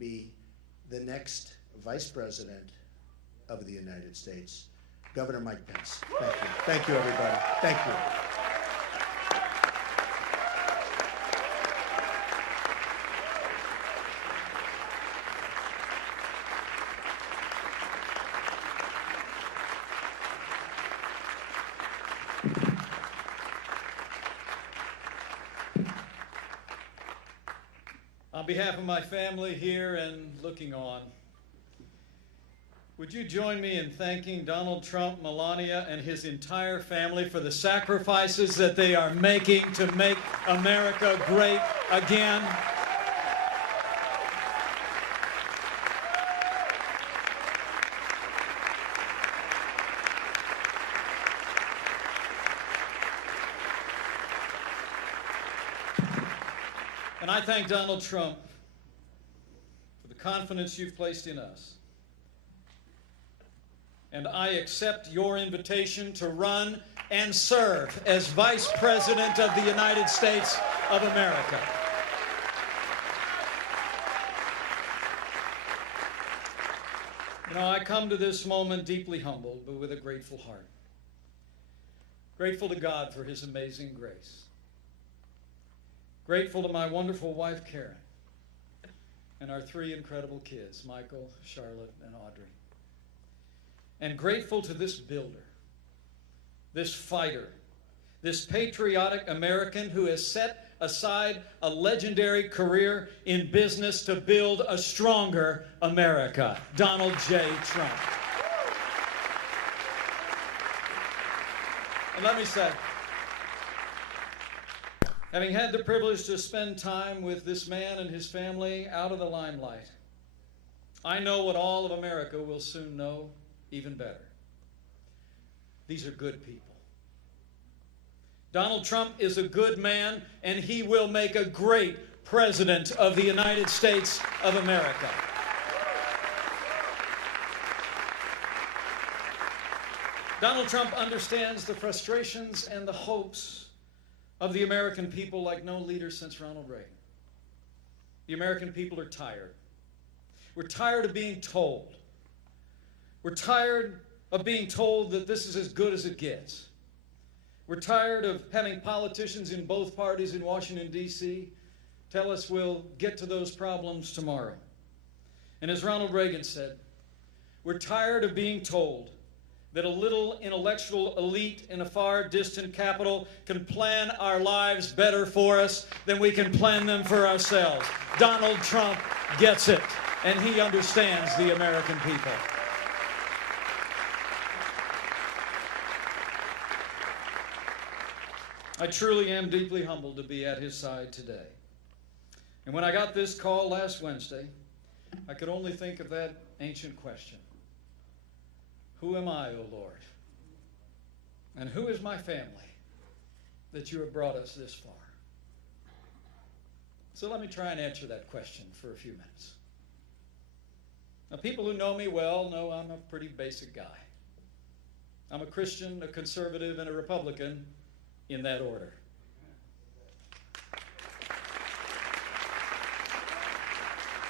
be the next Vice President of the United States, Governor Mike Pence. Thank you. Thank you, everybody. Thank you. On behalf of my family here and looking on, would you join me in thanking Donald Trump, Melania, and his entire family for the sacrifices that they are making to make America great again? And I thank Donald Trump for the confidence you've placed in us. And I accept your invitation to run and serve as Vice President of the United States of America. You know, I come to this moment deeply humbled, but with a grateful heart. Grateful to God for His amazing grace. Grateful to my wonderful wife, Karen, and our three incredible kids, Michael, Charlotte, and Audrey. And grateful to this builder, this fighter, this patriotic American who has set aside a legendary career in business to build a stronger America, Donald J. Trump. And let me say, having had the privilege to spend time with this man and his family out of the limelight, I know what all of America will soon know even better. These are good people. Donald Trump is a good man, and he will make a great president of the United States of America. Donald Trump understands the frustrations and the hopes of the American people like no leader since Ronald Reagan. The American people are tired. We're tired of being told. We're tired of being told that this is as good as it gets. We're tired of having politicians in both parties in Washington, D.C. tell us we'll get to those problems tomorrow. And as Ronald Reagan said, we're tired of being told that a little intellectual elite in a far distant capital can plan our lives better for us than we can plan them for ourselves. Donald Trump gets it, and he understands the American people. I truly am deeply humbled to be at his side today. And when I got this call last Wednesday, I could only think of that ancient question. Who am I, O Lord? And who is my family that you have brought us this far? So let me try and answer that question for a few minutes. Now, people who know me well know I'm a pretty basic guy. I'm a Christian, a conservative, and a Republican, in that order.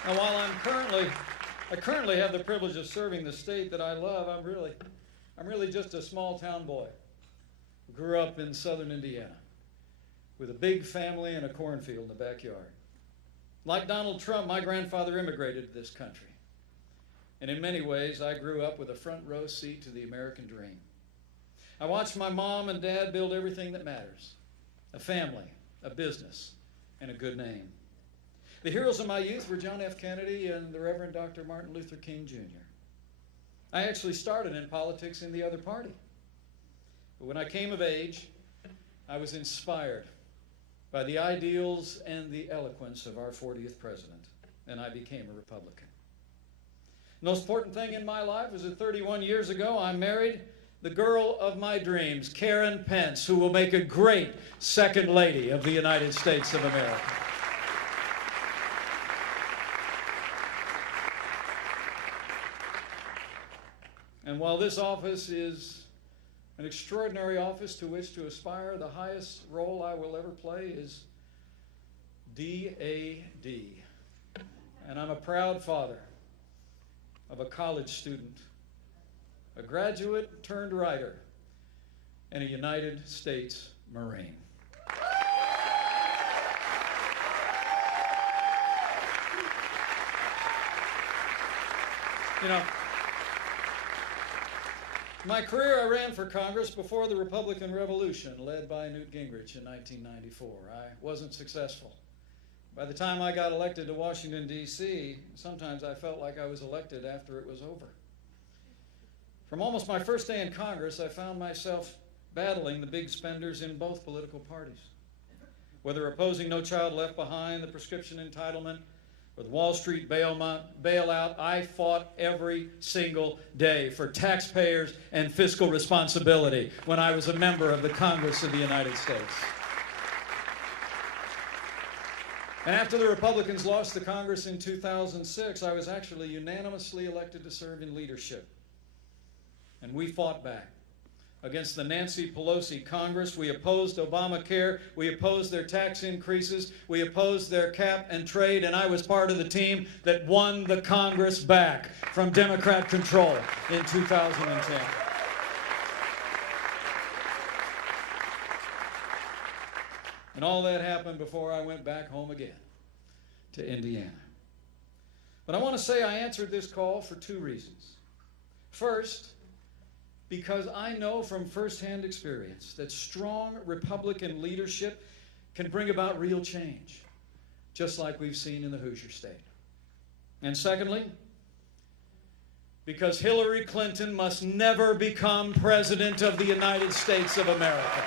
Now, while I currently have the privilege of serving the state that I love, I'm really just a small town boy who grew up in southern Indiana with a big family and a cornfield in the backyard. Like Donald Trump, my grandfather immigrated to this country. And in many ways, I grew up with a front row seat to the American dream. I watched my mom and dad build everything that matters: a family, a business, and a good name. The heroes of my youth were John F. Kennedy and the Reverend Dr. Martin Luther King, Jr. I actually started in politics in the other party. But when I came of age, I was inspired by the ideals and the eloquence of our 40th president, and I became a Republican. The most important thing in my life was that 31 years ago, I married the girl of my dreams, Karen Pence, who will make a great second lady of the United States of America. And while this office is an extraordinary office to which to aspire, the highest role I will ever play is DAD. and I'm a proud father of a college student, a graduate turned writer, and a United States Marine. You know, my career, I ran for Congress before the Republican Revolution, led by Newt Gingrich in 1994. I wasn't successful. By the time I got elected to Washington, D.C., sometimes I felt like I was elected after it was over. From almost my first day in Congress, I found myself battling the big spenders in both political parties. Whether opposing No Child Left Behind, the prescription entitlement, or the Wall Street bailout, I fought every single day for taxpayers and fiscal responsibility when I was a member of the Congress of the United States. And after the Republicans lost the Congress in 2006, I was actually unanimously elected to serve in leadership. And we fought back against the Nancy Pelosi Congress. We opposed Obamacare. We opposed their tax increases. We opposed their cap and trade. And I was part of the team that won the Congress back from Democrat control in 2010. And all that happened before I went back home again to Indiana. But I want to say I answered this call for two reasons. First, because I know from firsthand experience that strong Republican leadership can bring about real change, just like we've seen in the Hoosier State. And secondly, because Hillary Clinton must never become President of the United States of America.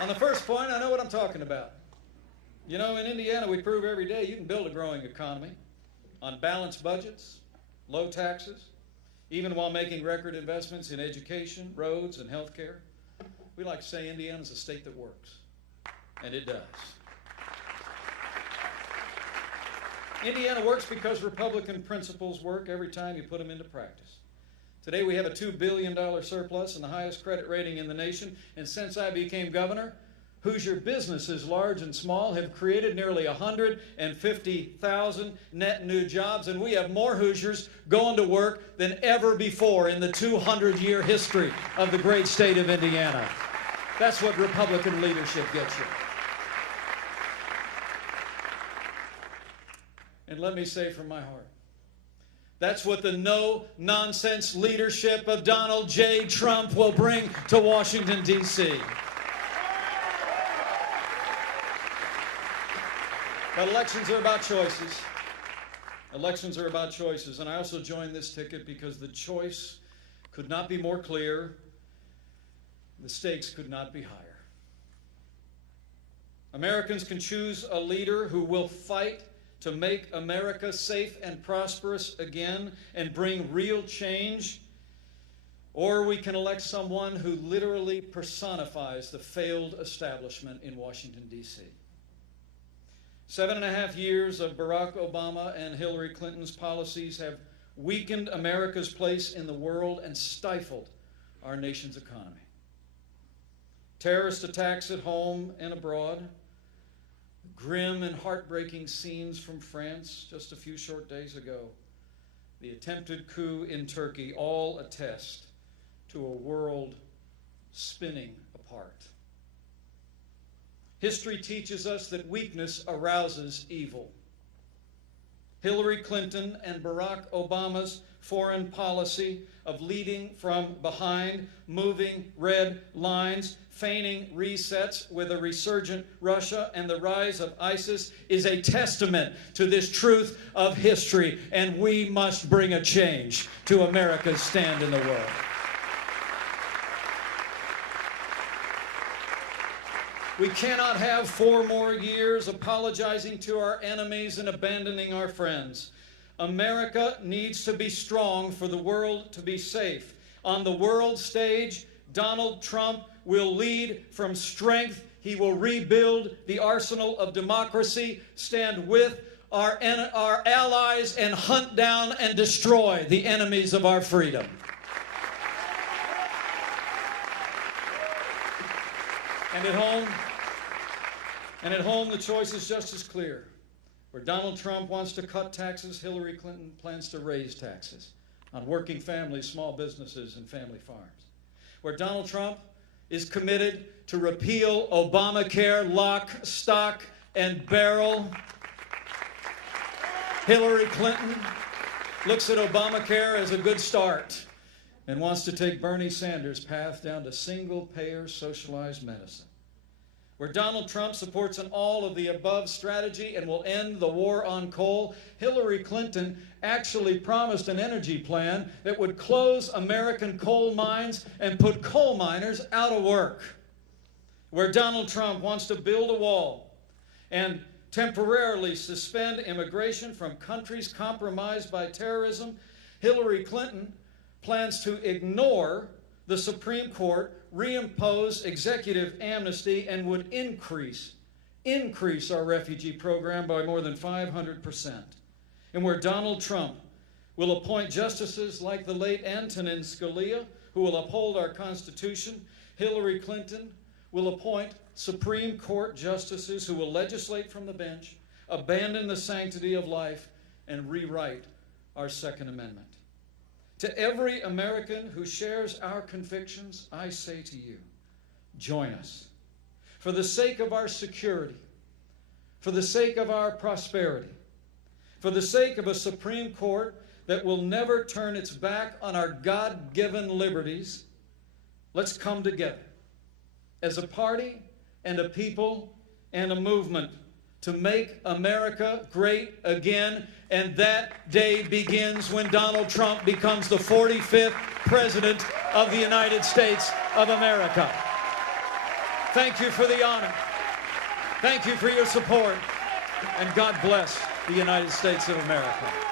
On the first point, I know what I'm talking about. You know, in Indiana, we prove every day you can build a growing economy on balanced budgets, low taxes, even while making record investments in education, roads, and health care. We like to say Indiana's a state that works, and it does. Indiana works because Republican principles work every time you put them into practice. Today we have a $2 billion surplus and the highest credit rating in the nation. And since I became governor, Hoosier businesses, large and small, have created nearly 150,000 net new jobs. And we have more Hoosiers going to work than ever before in the 200-year history of the great state of Indiana. That's what Republican leadership gets you. And let me say from my heart, that's what the no-nonsense leadership of Donald J. Trump will bring to Washington, D.C. But elections are about choices. Elections are about choices. And I also joined this ticket because the choice could not be more clear. The stakes could not be higher. Americans can choose a leader who will fight to make America safe and prosperous again and bring real change, or we can elect someone who literally personifies the failed establishment in Washington, D.C. 7.5 years of Barack Obama and Hillary Clinton's policies have weakened America's place in the world and stifled our nation's economy. Terrorist attacks at home and abroad, grim and heartbreaking scenes from France just a few short days ago, the attempted coup in Turkey, all attest to a world spinning apart. History teaches us that weakness arouses evil. Hillary Clinton and Barack Obama's foreign policy of leading from behind, moving red lines, feigning resets with a resurgent Russia and the rise of ISIS is a testament to this truth of history, and we must bring a change to America's stand in the world. We cannot have 4 more years apologizing to our enemies and abandoning our friends. America needs to be strong for the world to be safe. On the world stage, Donald Trump will lead from strength He will rebuild the arsenal of democracy, stand with our allies, and hunt down and destroy the enemies of our freedom. And at home, the choice is just as clear. Where Donald Trump wants to cut taxes, Hillary Clinton plans to raise taxes on working families, small businesses, and family farms. Where Donald Trump is committed to repeal Obamacare, lock, stock, and barrel, Hillary Clinton looks at Obamacare as a good start and wants to take Bernie Sanders' path down to single-payer socialized medicine. Where Donald Trump supports an all-of-the-above strategy and will end the war on coal, Hillary Clinton actually promised an energy plan that would close American coal mines and put coal miners out of work. Where Donald Trump wants to build a wall and temporarily suspend immigration from countries compromised by terrorism, Hillary Clinton plans to ignore the Supreme Court, reimpose executive amnesty, and would increase our refugee program by more than 500%. And where Donald Trump will appoint justices like the late Antonin Scalia, who will uphold our Constitution, Hillary Clinton will appoint Supreme Court justices who will legislate from the bench, abandon the sanctity of life, and rewrite our Second Amendment. To every American who shares our convictions, I say to you, join us. For the sake of our security, for the sake of our prosperity, for the sake of a Supreme Court that will never turn its back on our God-given liberties, let's come together as a party and a people and a movement to make America great again. And that day begins when Donald Trump becomes the 45th President of the United States of America. Thank you for the honor. Thank you for your support. And God bless the United States of America.